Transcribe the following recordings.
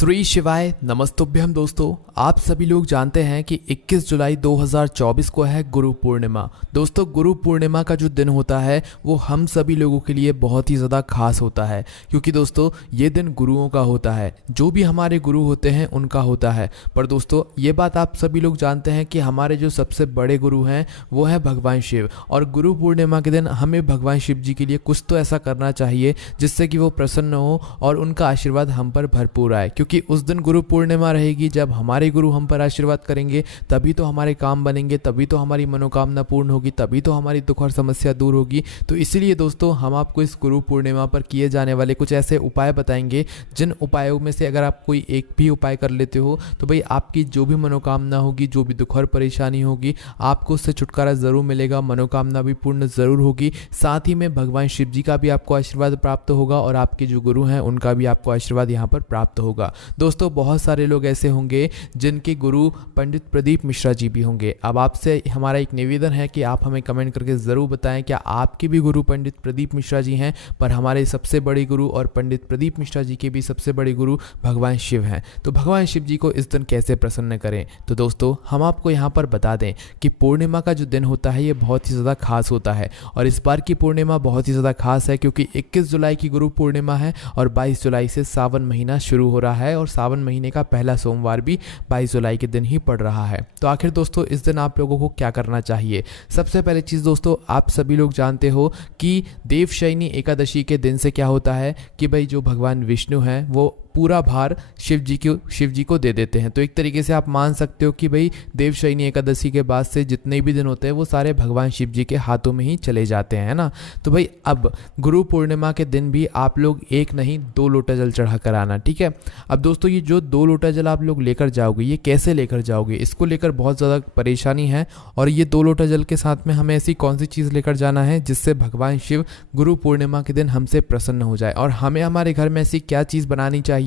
श्री शिवाय नमस्तुभ्यम। दोस्तों, आप सभी लोग जानते हैं कि 21 जुलाई 2024 को है गुरु पूर्णिमा। दोस्तों, गुरु पूर्णिमा का जो दिन होता है वो हम सभी लोगों के लिए बहुत ही ज़्यादा खास होता है, क्योंकि दोस्तों ये दिन गुरुओं का होता है। जो भी हमारे गुरु होते हैं उनका होता है। पर दोस्तों ये बात आप सभी लोग जानते हैं कि हमारे जो सबसे बड़े गुरु हैं वो है भगवान शिव, और गुरु पूर्णिमा के दिन हमें भगवान शिव जी के लिए कुछ तो ऐसा करना चाहिए जिससे कि वो प्रसन्न हो और उनका आशीर्वाद हम पर भरपूर आए। क्योंकि उस दिन गुरु पूर्णिमा रहेगी, जब हमारे गुरु हम पर आशीर्वाद करेंगे तभी तो हमारे काम बनेंगे, तभी तो हमारी मनोकामना पूर्ण होगी, तभी तो हमारी दुख और समस्या दूर होगी। तो इसीलिए दोस्तों हम आपको इस गुरु पूर्णिमा पर किए जाने वाले कुछ ऐसे उपाय बताएंगे, जिन उपायों में से अगर आप कोई एक भी उपाय कर लेते हो तो भाई आपकी जो भी मनोकामना होगी, जो भी दुख और परेशानी होगी, आपको उससे छुटकारा ज़रूर मिलेगा, मनोकामना भी पूर्ण ज़रूर होगी। साथ ही में भगवान शिव जी का भी आपको आशीर्वाद प्राप्त होगा और आपके जो गुरु हैं उनका भी आपको आशीर्वाद यहाँ पर प्राप्त होगा। दोस्तों, बहुत सारे लोग ऐसे होंगे जिनके गुरु पंडित प्रदीप मिश्रा जी भी होंगे। अब आपसे हमारा एक निवेदन है कि आप हमें कमेंट करके ज़रूर बताएं क्या आपके भी गुरु पंडित प्रदीप मिश्रा जी हैं। पर हमारे सबसे बड़े गुरु और पंडित प्रदीप मिश्रा जी के भी सबसे बड़े गुरु भगवान शिव हैं। तो भगवान शिव जी को इस दिन कैसे प्रसन्न करें, तो दोस्तों हम आपको यहाँ पर बता दें कि पूर्णिमा का जो दिन होता है ये बहुत ही ज़्यादा खास होता है। और इस बार की पूर्णिमा बहुत ही ज़्यादा खास है क्योंकि 21 जुलाई की गुरु पूर्णिमा है और 22 जुलाई से सावन महीना शुरू हो रहा है, और सावन महीने का पहला सोमवार भी 22 जुलाई के दिन ही पड़ रहा है। तो आखिर दोस्तों इस दिन आप लोगों को क्या करना चाहिए? सबसे पहले चीज़ दोस्तों, आप सभी लोग जानते हो कि देवशयनी एकादशी के दिन से क्या होता है कि भाई जो भगवान विष्णु हैं वो पूरा भार शिव जी को दे देते हैं। तो एक तरीके से आप मान सकते हो कि भाई देवशयनी एकादशी के बाद से जितने भी दिन होते हैं वो सारे भगवान शिव जी के हाथों में ही चले जाते हैं, है ना। तो भाई अब गुरु पूर्णिमा के दिन भी आप लोग एक नहीं 2 लोटा जल चढ़ा कर आना, ठीक है। अब दोस्तों ये जो 2 लोटा जल आप लोग लेकर जाओगे, ये कैसे लेकर जाओगे, इसको लेकर बहुत ज़्यादा परेशानी है। और ये 2 लोटा जल के साथ में हमें ऐसी कौन सी चीज़ लेकर जाना है जिससे भगवान शिव गुरु पूर्णिमा के दिन हमसे प्रसन्न हो जाए, और हमें हमारे घर में ऐसी क्या चीज़ बनानी चाहिए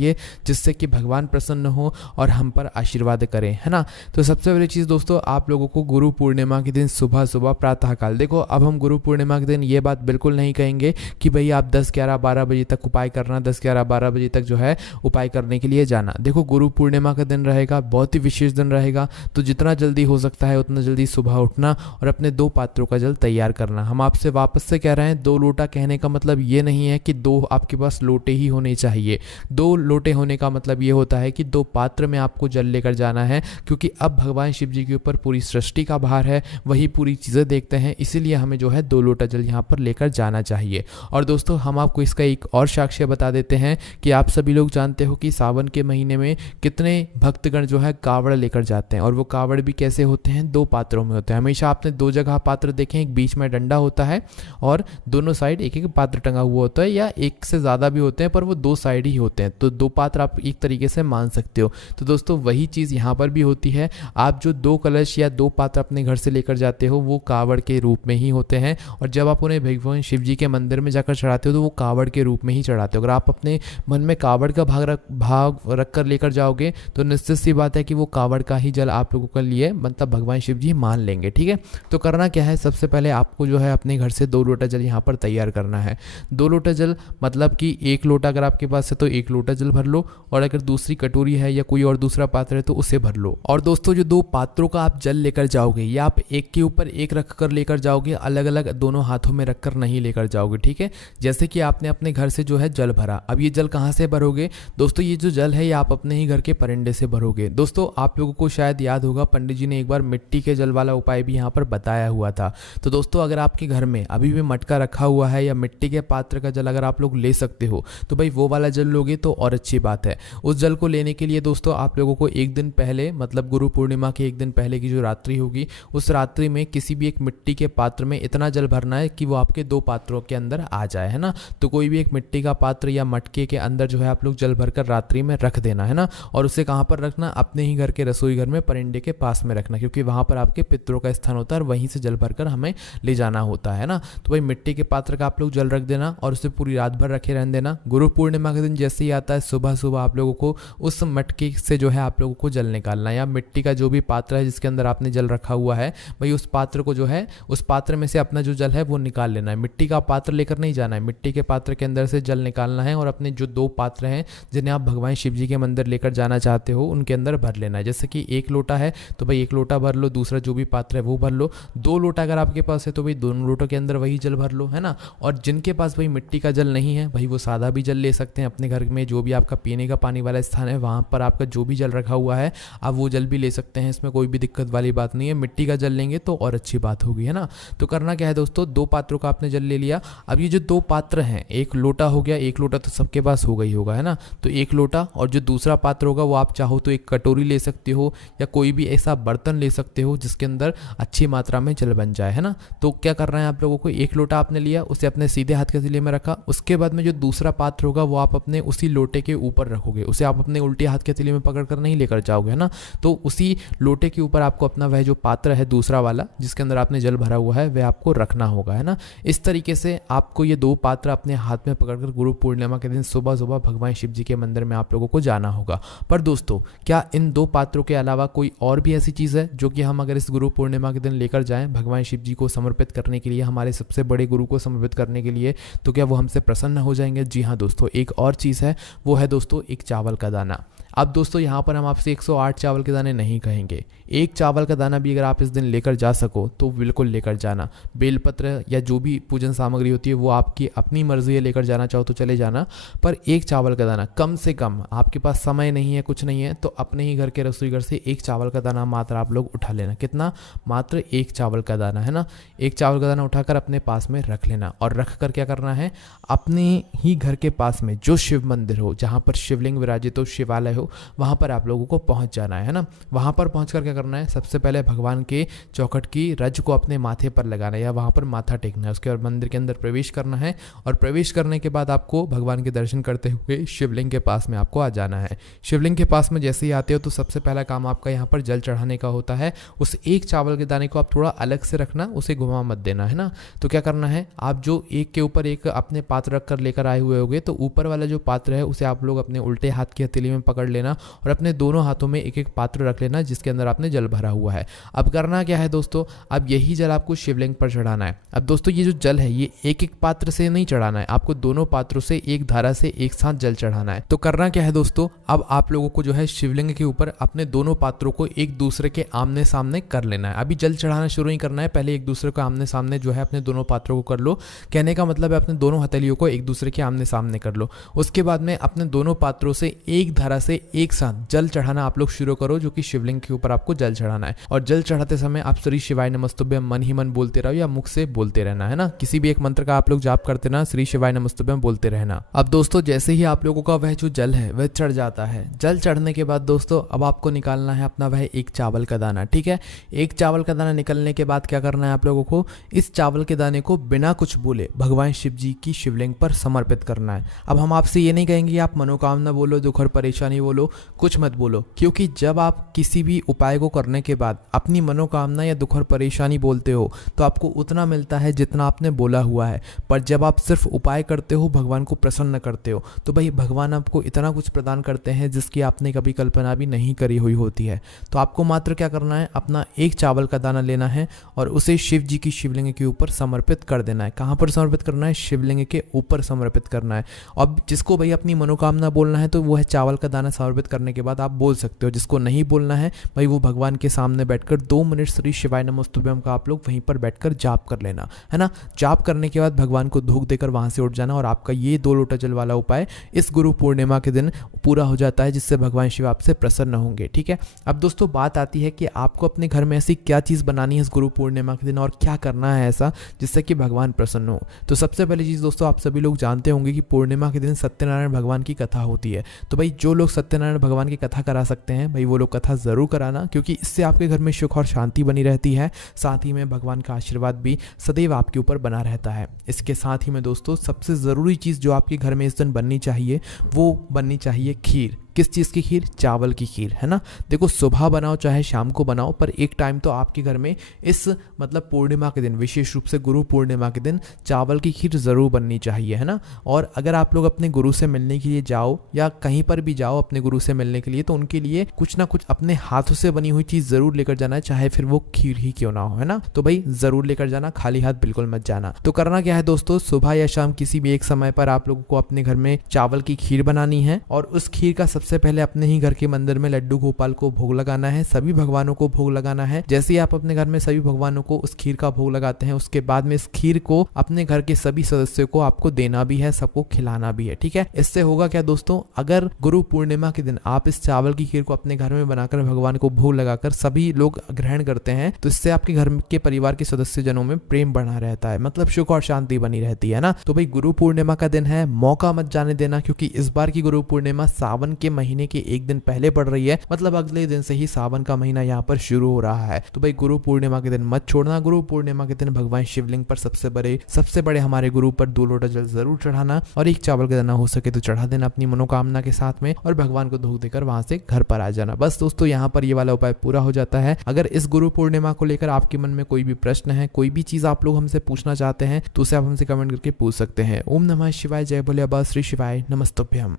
जिससे कि भगवान प्रसन्न हो और हम पर आशीर्वाद करें, है ना। तो सबसे पहली चीज़ दोस्तों, आप लोगों को गुरु पूर्णिमा के दिन सुबह सुबह प्रातःकाल, देखो अब हम गुरु पूर्णिमा के दिन ये बात बिल्कुल नहीं कहेंगे कि भाई आप 10, 11, 12 बजे तक उपाय करना, 10, 11, 12 बजे तक जो है उपाय करने के लिए जाना। देखो गुरु पूर्णिमा का दिन रहेगा, बहुत ही विशेष दिन रहेगा, तो जितना जल्दी हो सकता है उतना जल्दी सुबह उठना और अपने 2 पात्रों का जल तैयार करना। हम आपसे वापस से कह रहे हैं, 2 लोटा कहने का मतलब ये नहीं है कि 2 आपके पास लोटे ही होने चाहिए। 2 लोटे होने का मतलब ये होता है कि 2 पात्र में आपको जल लेकर जाना है, क्योंकि अब भगवान शिव जी के ऊपर पूरी सृष्टि का भार है, वही पूरी चीज़ें देखते हैं, इसीलिए हमें जो है 2 लोटा जल यहाँ पर लेकर जाना चाहिए। और दोस्तों हम आपको इसका एक और साक्ष्य बता देते हैं कि आप सभी लोग जानते हो कि सावन के महीने में कितने भक्तगण जो है कावड़ लेकर जाते हैं, और वो कावड़ भी कैसे होते हैं, 2 पात्रों में होते हैं। हमेशा आपने 2 जगह पात्र देखे, एक बीच में डंडा होता है और दोनों साइड एक एक पात्र टंगा हुआ होता है, या एक से ज़्यादा भी होते हैं पर वो 2 साइड ही होते हैं। तो 2 पात्र आप एक तरीके से मान सकते हो। तो दोस्तों वही चीज़ यहाँ पर भी होती है। आप जो 2 कलश या 2 पात्र अपने घर से लेकर जाते हो वो कावड़ के रूप में ही होते हैं, और जब आप उन्हें भगवान शिव जी के मंदिर में जाकर चढ़ाते हो तो वो कावड़ के रूप में ही चढ़ाते हो। अगर आप अपने मन में कावड़ का भाग रख कर लेकर जाओगे तो निश्चित सी बात है कि वो कावड़ का ही जल आप लोगों के लिए मतलब भगवान शिव जी मान लेंगे, ठीक है। तो करना क्या है, सबसे पहले आपको जो है अपने घर से 2 लोटा जल यहाँ पर तैयार करना है। 2 लोटा जल मतलब कि 1 लोटा अगर आपके पास है तो 1 लोटा जल भर लो, और अगर दूसरी कटोरी है या कोई और दूसरा पात्र है तो उसे भर लो। और दोस्तों जो 2 पात्रों का आप जल लेकर जाओगे, ये आप एक के ऊपर एक रख कर लेकर जाओगे, अलग अलग दोनों हाथों में रखकर नहीं लेकर जाओगे, ठीक है। जैसे कि आपने अपने घर से जो है जल भरा, अब ये जल कहाँ से भरोगे दोस्तों, ये जो जल है ये आप अपने ही घर के परिंदे से भरोगे। दोस्तों आप लोगों को शायद याद होगा, पंडित जी ने एक बार मिट्टी के जल वाला उपाय भी यहाँ पर बताया हुआ था। तो दोस्तों अगर आपके घर में अभी भी मटका रखा हुआ है या मिट्टी के पात्र का जल अगर आप लोग ले सकते हो तो भाई वो वाला जल लोगे तो और अच्छी बात है। उस जल को लेने के लिए दोस्तों आप लोगों को एक दिन पहले, मतलब गुरु पूर्णिमा के एक दिन पहले की जो रात्रि होगी, उस रात्रि में किसी भी एक मिट्टी के पात्र में इतना जल भरना है कि वो आपके 2 पात्रों के अंदर आ जाए, है ना। तो कोई भी एक मिट्टी का पात्र या मटके के अंदर जो है आप लोग जल भरकर रात्रि में रख देना, है ना। और उसे कहाँ पर रखना, अपने ही घर के रसोई घर में परिंदे के पास में रखना, क्योंकि वहाँ पर आपके पितरों का स्थान होता है और वहीं से जल भरकर हमें ले जाना होता है ना। तो भाई मिट्टी के पात्र का आप लोग जल रख देना और उसे पूरी रात भर रखे रहने देना। गुरु पूर्णिमा के दिन जैसे ही आता है सुबह सुबह आप लोगों को उस मटके से जो है आप लोगों को जल निकालना है, या मिट्टी का जो भी पात्र है जिसके अंदर आपने जल रखा हुआ है भाई उस पात्र को जो है उस पात्र में से अपना जो जल है वो निकाल लेना है। मिट्टी का पात्र लेकर नहीं जाना है, मिट्टी के पात्र के अंदर से जल निकालना है और अपने जो 2 पात्र हैं जिन्हें आप भगवान शिव जी के मंदिर लेकर जाना चाहते हो उनके अंदर भर लेना है। जैसे कि 1 लोटा है तो भाई 1 लोटा भर लो, दूसरा जो भी पात्र है वो भर लो। 2 लोटा अगर आपके पास है तो भाई दोनों लोटों के अंदर वही जल भर लो, है ना। और जिनके पास भाई मिट्टी का जल नहीं है भाई वो सादा भी जल ले सकते हैं। अपने घर में जो भी आपका पीने का पानी वाला स्थान है वहाँ पर आपका जो भी जल रखा हुआ है आप वो जल भी ले सकते हैं, इसमें कोई भी दिक्कत वाली बात नहीं है। मिट्टी का जल लेंगे तो और अच्छी बात होगी, है ना। तो करना क्या है दोस्तों, 2 पात्रों का आपने जल ले लिया। अब ये जो 2 पात्र हैं, 1 लोटा हो गया, 1 लोटा तो सबके पास हो गई होगा, है ना। तो 1 लोटा, और जो दूसरा पात्र होगा वो आप चाहो तो 1 कटोरी ले सकते हो या कोई भी ऐसा बर्तन ले सकते हो जिसके अंदर अच्छी मात्रा में जल बन जाए, है ना। तो क्या करना है आप लोगों को, 1 लोटा आपने लिया, उसे अपने सीधे हाथ के तले में रखा। उसके बाद में जो दूसरा पात्र होगा वो आप अपने उसी लोटे के ऊपर रखोगे, उसे आप अपने उल्टे हाथ के तले में पकड़ कर नहीं लेकर जाओगे, है ना। तो उसी लोटे के ऊपर आपको अपना वह जो पात्र है दूसरा वाला जिसके अंदर आपने जल भरा हुआ है वह आपको रखना होगा, है ना। इस तरीके से आपको ये 2 पात्र अपने हाथ में पकड़कर गुरु पूर्णिमा के दिन सुबह सुबह भगवान शिव जी के मंदिर में आप लोगों को जाना होगा। पर दोस्तों क्या इन 2 पात्रों के अलावा कोई और भी ऐसी चीज़ है जो कि हम अगर इस गुरु पूर्णिमा के दिन लेकर जाएं भगवान शिव जी को समर्पित करने के लिए, हमारे सबसे बड़े गुरु को समर्पित करने के लिए, तो क्या वो हमसे प्रसन्न हो जाएंगे? जी हाँ दोस्तों, एक और चीज़ है, वो है दोस्तों एक चावल का दाना। अब दोस्तों यहाँ पर हम आपसे 108 चावल के दाने नहीं कहेंगे, 1 चावल का दाना भी अगर आप इस दिन लेकर जा सको तो बिल्कुल लेकर जाना। बेलपत्र या जो भी पूजन सामग्री होती है वो आपकी अपनी मर्जी है, लेकर जाना चाहो तो चले जाना, पर 1 चावल का दाना कम से कम, आपके पास समय नहीं है, कुछ नहीं है, तो अपने ही घर के रसोई घर से 1 चावल का दाना मात्र आप लोग उठा लेना। कितना? मात्र 1 चावल का दाना, है ना। 1 चावल का दाना उठाकर अपने पास में रख लेना, और रख कर क्या करना है, अपने ही घर के पास में जो शिव मंदिर हो, जहाँ पर शिवलिंग विराजित हो, शिवालय हो, वहां पर आप लोगों को पहुंच जाना है ना। वहां पर पहुंचकर क्या करना है, सबसे पहले भगवान के चौखट की रज को अपने माथे पर लगाना है या वहां पर माथा टेकना है। उसके बाद मंदिर के अंदर प्रवेश करना है, और प्रवेश करने के बाद आपको भगवान के दर्शन करते हुए शिवलिंग के पास में आपको आ जाना है। शिवलिंग के पास में जैसे ही आते हो तो सबसे पहला काम आपका यहाँ पर जल चढ़ाने का होता है। उस 1 चावल के दाने को आप थोड़ा अलग से रखना, उसे घुमा मत देना, है ना। तो क्या करना है, आप जो एक के ऊपर एक अपने पात्र रख कर लेकर आए हुए होगे तो ऊपर वाला जो पात्र है उसे आप लोग अपने उल्टे हाथ की हथेली में पकड़ लेना और अपने दोनों हाथों में 1-1 पात्र रख लेना जिसके अंदर आपने जल भरा हुआ है। अब करना क्या है दोस्तों, अब यही जल आपको शिवलिंग पर चढ़ाना है। अब दोस्तों ये जो जल है ये 1-1 पात्र से नहीं चढ़ाना है, आपको दोनों पात्रों से एक धारा से एक साथ जल चढ़ाना है। तो करना क्या है दोस्तों, अब आप लोगों को जो है शिवलिंग के ऊपर अपने दोनों पात्रों को एक दूसरे के आमने सामने कर लेना है। अभी जल चढ़ाना शुरू नहीं करना है, पहले एक दूसरे को आमने सामने जो है अपने दोनों पात्रों को कर लो। कहने का मतलब है अपने दोनों हथेलियों को एक दूसरे के आमने सामने कर लो। उसके बाद में अपने दोनों पात्रों से एक धारा से एक साथ जल चढ़ाना आप लोग शुरू करो, जो कि शिवलिंग के ऊपर आपको जल चढ़ाना है। और जल चढ़ाते समय आप श्री शिवाय नमस्तुभ्यम मन ही मन बोलते रहो या मुख से बोलते रहना, है ना। किसी भी एक मंत्र का आप लोग जाप करते ना, श्री शिवाय नमस्तुभ्यम बोलते रहना। अब दोस्तों जैसे ही आप लोगों का वह जो जल है वह चढ़ जाता है, जल चढ़ने के बाद दोस्तों अब आपको निकालना है अपना वह 1 चावल का दाना, ठीक है। 1 चावल का दाना निकलने के बाद क्या करना है आप लोगों को, इस चावल के दाने को बिना कुछ बोले भगवान शिव जी की शिवलिंग पर समर्पित करना है। अब हम आपसे ये नहीं कहेंगे आप मनोकामना बोलो, दुख और परेशानी बोलो, कुछ मत बोलो, क्योंकि जब आप किसी भी उपाय को करने के बाद अपनी मनोकामना या दुख और परेशानी बोलते हो तो आपको उतना मिलता है जितना आपने बोला हुआ है। पर जब आप सिर्फ उपाय करते हो, भगवान को प्रसन्न करते हो, तो भाई भगवान आपको इतना कुछ प्रदान करते हैं जिसकी आपने कभी कल्पना भी नहीं करी हुई होती है। तो आपको मात्र क्या करना है, अपना 1 चावल का दाना लेना है और उसे शिव जी की शिवलिंग के ऊपर समर्पित कर देना है। कहाँ पर समर्पित करना है, शिवलिंग के ऊपर समर्पित करना है। अब जिसको भाई अपनी मनोकामना बोलना है तो वो है चावल का दाना समर्पित करने के बाद आप बोल सकते हो, जिसको नहीं बोलना है भाई वो भगवान के सामने बैठकर 2 मिनट श्री शिवाय नमस्तुभ्यम का आप लोग वहीं पर बैठकर जाप कर लेना, है ना। जाप करने के बाद भगवान को धूप देकर वहां से उठ जाना और आपका ये 2 लोटा जल वाला उपाय इस गुरु पूर्णिमा के दिन पूरा हो जाता है, जिससे भगवान शिव आपसे प्रसन्न होंगे, ठीक है। अब दोस्तों बात आती है कि आपको अपने घर में ऐसी क्या चीज़ बनानी है इस गुरु पूर्णिमा के दिन और क्या करना है ऐसा जिससे कि भगवान प्रसन्न हो। तो सबसे पहली चीज़ दोस्तों, आप सभी लोग जानते होंगे कि पूर्णिमा के दिन सत्यनारायण भगवान की कथा होती है। तो भाई जो लोग सत्यनारायण भगवान की कथा करा सकते हैं भाई वो लोग कथा ज़रूर कराना, क्योंकि इससे आपके घर में सुख और शांति बनी रहती है, साथ ही में भगवान का आशीर्वाद भी सदैव आपके ऊपर बना रहता है। इसके साथ ही में दोस्तों सबसे ज़रूरी चीज़ जो आपके घर में इस दिन बननी चाहिए वो बननी चाहिए खीर। किस चीज़ की खीर? चावल की खीर, है ना। देखो सुबह बनाओ चाहे शाम को बनाओ, पर एक टाइम तो आपके घर में इस मतलब पूर्णिमा के दिन, विशेष रूप से गुरु पूर्णिमा के दिन चावल की खीर ज़रूर बननी चाहिए, है ना। और अगर आप लोग अपने गुरु से मिलने के लिए जाओ या कहीं पर भी जाओ अपने गुरु से मिलने के लिए, तो उनके लिए कुछ ना कुछ अपने हाथों से बनी हुई चीज़ ज़रूर लेकर जाना है, चाहे फिर वो खीर ही क्यों ना हो, है ना। तो भाई ज़रूर लेकर जाना, खाली हाथ बिल्कुल मत जाना। तो करना क्या है दोस्तों, सुबह या शाम किसी भी एक समय पर आप लोगों को अपने घर में चावल की खीर बनानी है, और उस खीर का सबसे पहले अपने ही घर के मंदिर में लड्डू गोपाल को भोग लगाना है, सभी भगवानों को भोग लगाना है। जैसे ही आप अपने घर में सभी भगवानों को उस खीर का भोग लगाते हैं, उसके बाद में इस खीर को अपने घर के सभी सदस्यों को आपको देना भी है, सबको खिलाना भी है, ठीक है। इससे होगा क्या दोस्तों, अगर गुरु पूर्णिमा के दिन आप इस चावल की खीर को अपने घर में बनाकर भगवान को भोग लगाकर सभी लोग ग्रहण करते हैं, तो इससे आपके घर के परिवार के सदस्य जनों में प्रेम बना रहता है, मतलब सुख और शांति बनी रहती है ना। तो भाई गुरु पूर्णिमा का दिन है, मौका मत जाने देना, क्योंकि इस बार की गुरु पूर्णिमा सावन के महीने के एक दिन पहले पड़ रही है, मतलब अगले दिन से ही सावन का महीना यहाँ पर शुरू हो रहा है। तो भाई गुरु पूर्णिमा के दिन मत छोड़ना। गुरु पूर्णिमा के दिन भगवान शिवलिंग पर सबसे बड़े हमारे गुरु पर 2 लोटा जल जरूर चढ़ाना, और एक चावल का दाना हो सके तो चढ़ा देना अपनी मनोकामना के साथ में, और भगवान को धूप देकर वहां से घर पर आ जाना। बस दोस्तों यहाँ पर ये वाला उपाय पूरा हो जाता है। अगर इस गुरु पूर्णिमा को लेकर आपके मन में कोई भी प्रश्न है, कोई भी चीज आप लोग हमसे पूछना चाहते हैं, तो उसे आप हमसे कमेंट करके पूछ सकते हैं। ओम नमः शिवाय, जय भोले बाबा श्री शिवाय, नमस्तुभ्यम।